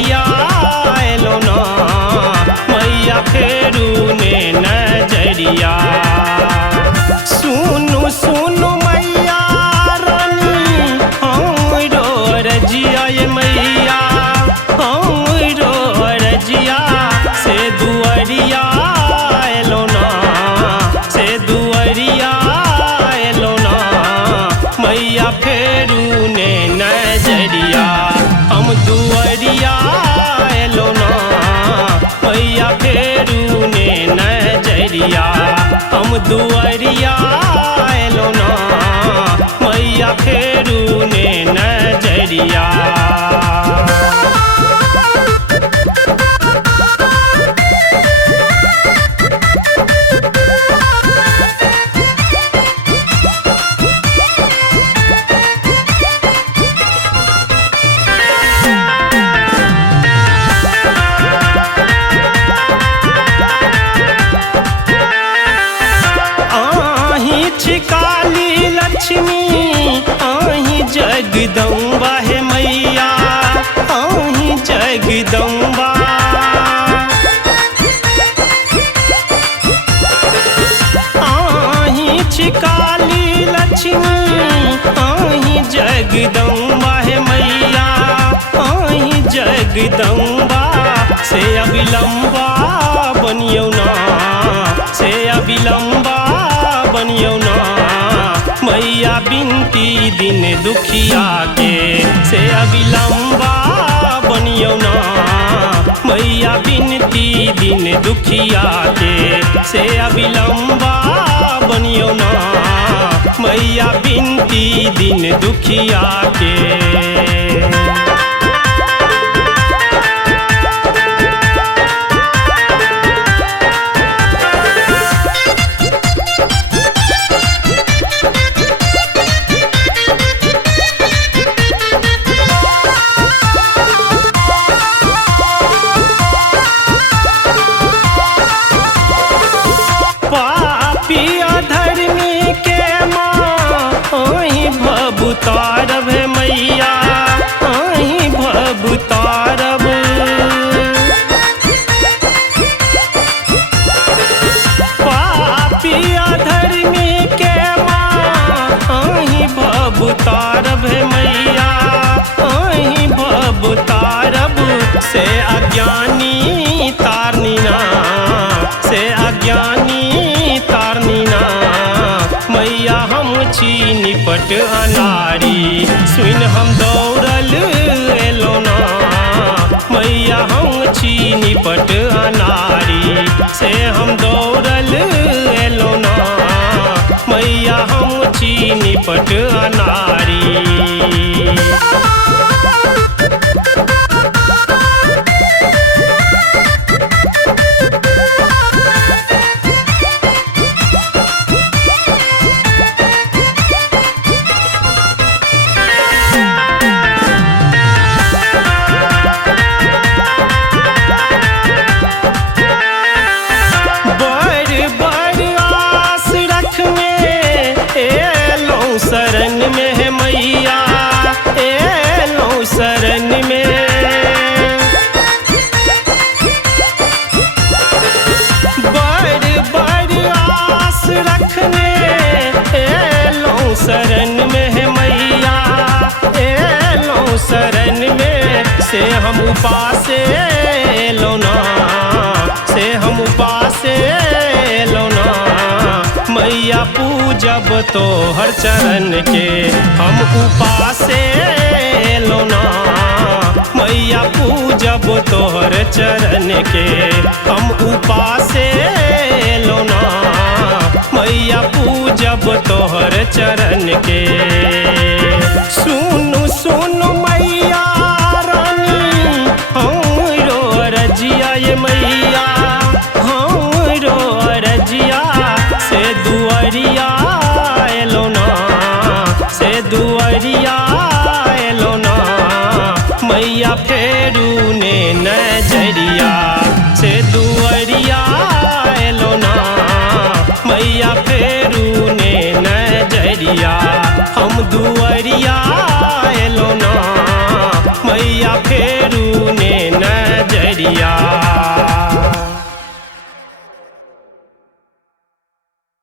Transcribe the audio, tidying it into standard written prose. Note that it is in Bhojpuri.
दुआरिया एलो ना मैया फेरू ने नजरिया। सुनु सुनु मैया रानी हमरो रजिया ये मैया हमरो रजिया से दुआरिया एलो ना से दुआरिया एलो ना मैया फेरू ने नजरिया। हम दुआरिया एलो ना मैया फेरू ने नजरिया। हम दुआरिया एलो ना मैया फेरू ने नजरिया। काली लक्ष्मी आही जगदम्बा है मैया आही जगदम्बा। आही काली लक्ष्मी आही जगदम्बा है मैया आही जगदम्बा। से अविलंबा बनियो ना से अविलंबा बनियो ना मैया बिनती दिन दुखिया के। से अविलंबा बनियो ना मैया बिनती दिन दुखिया के। से अविलंबा बनियो ना मैया बिनती दिन दुखिया के। भवतारब है मैया आही भवतारब। पापी अधर्मी के माँ आही भवतारब है मैया आही भवतारब। से अज्ञानी तारनी ना से अज्ञानी तारनी ना मैया हम छी निपट अनारी। सुन हम दौड़ल एलो ना मैया हम छी निपट अनारी। से हम दौड़ल एलो ना मैया हम छी निपट अनारी। शरण में है मैया एलो शरण में। बड़ बड़ आस रखने एलो शरण में है मैया एलो शरण में। से हम उपास एलो ना से हम उपास एलो ना मैया पूजब तो हर चरण के। हम उपास एलो ना मैया पूजब तो हर चरण के। हम उपास एलो ना मैया पूजब तो हर चरण के। सुनु सुनु मैया रानी हमरो रजिया ये मैया हमरो रजिया। से दुआरिया एलो ना से दुआरिया एलो ना मैया फेरू ने नजरिया। से दुआरिया एलो ना मैया फेरू ने नजरिया। हम दुआरिया एलो ना मैया फेरू ने नजरिया।